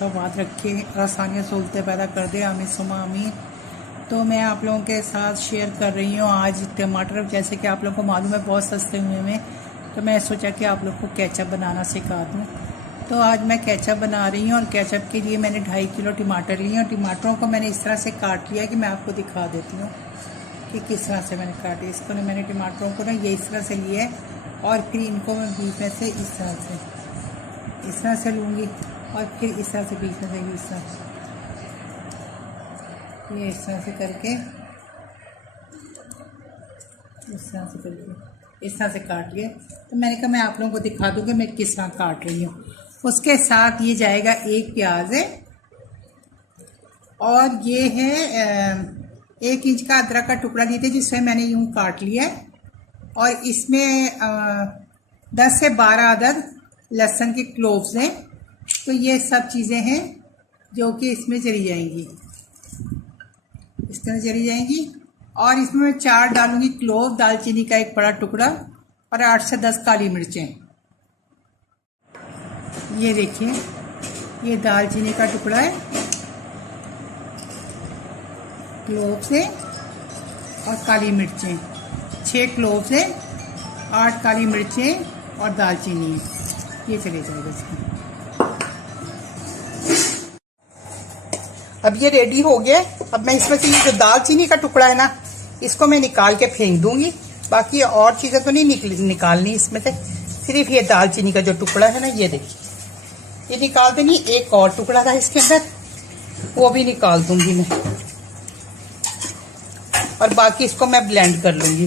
बात रखे और आसानियाँ सहूलतें पैदा कर दे, आमीन सुमा आमीन। तो मैं आप लोगों के साथ शेयर कर रही हूँ आज टमाटर, जैसे कि आप लोगों को मालूम है बहुत सस्ते हुए में, तो मैं सोचा कि आप लोग को केचप बनाना सिखा दूँ। तो आज मैं केचप बना रही हूँ और केचप के लिए मैंने 2.5 किलो टमाटर लिए और टमाटरों को मैंने इस तरह से काट लिया कि मैं आपको दिखा देती हूँ कि किस तरह से मैंने काटे। इसको ना मैंने टमाटरों को ना ये इस तरह से लिया है और फिर इनको मैं बीच में से इस तरह से लूँगी और फिर इस तरह से बीच में से इस तरह से करके इस तरह से काट लिए। तो मैंने कहा मैं आप लोगों को दिखा दूँगी मैं किस तरह काट रही हूँ। उसके साथ ये जाएगा 1 प्याज है और ये है 1 इंच का अदरक का टुकड़ा लिए थे जिसमें मैंने यूँ काट लिया है और इसमें 10 से 12 अदद लहसुन के क्लोव्स हैं। तो ये सब चीज़ें हैं जो कि इसमें चली जाएंगी, इस तरह चली जाएंगी। और इसमें मैं 4 डालूंगी क्लोव, दालचीनी का 1 बड़ा टुकड़ा और 8 से 10 काली मिर्चें। ये देखिए ये दालचीनी का टुकड़ा है, क्लोव से और काली मिर्चें, 6 क्लोव से 8 काली मिर्चें और दालचीनी, ये चले जाएगा इसमें। अब ये रेडी हो गया। अब मैं इसमें से ये जो दालचीनी का टुकड़ा है ना, इसको मैं निकाल के फेंक दूंगी। बाकी और चीज़ें तो नहीं निकालनी इसमें से, सिर्फ ये दालचीनी का जो टुकड़ा है ना, ये देखिए ये निकाल देंगी। एक और टुकड़ा था इसके अंदर, वो भी निकाल दूंगी मैं और बाकी इसको मैं ब्लेंड कर लूंगी।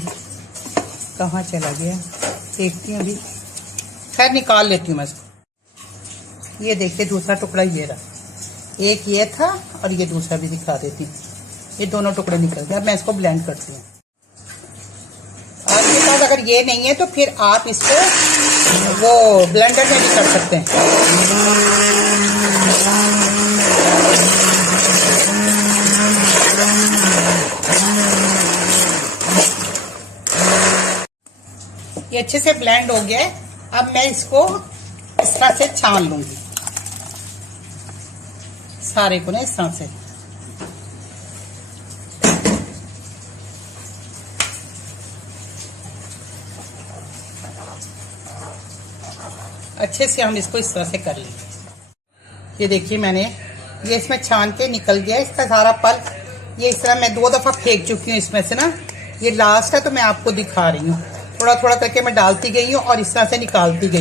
कहाँ चला गया देखती हूँ अभी, खैर निकाल लेती हूँ मैं इसको। ये देखिए दूसरा टुकड़ा ये रहा, एक ये था और ये दूसरा भी दिखा देती हूँ। ये दोनों टुकड़े निकल गए। अब मैं इसको ब्लेंड करती हूँ। आपके पास अगर ये नहीं है तो फिर आप इसको वो ब्लेंडर में भी कर सकते हैं। ये अच्छे से ब्लेंड हो गया है। अब मैं इसको इस तरह से छान लूंगी, सारे को ना इस तरह से। अच्छे से हम इसको इस तरह से कर लेंगे। ये देखिए मैंने ये इसमें छान के निकल गया इसका सारा पल्प। ये इस तरह मैं 2 दफा फेंक चुकी हूँ इसमें से ना, ये लास्ट है तो मैं आपको दिखा रही हूँ। थोड़ा थोड़ा करके मैं डालती गई हूँ और इस तरह से निकालती गई।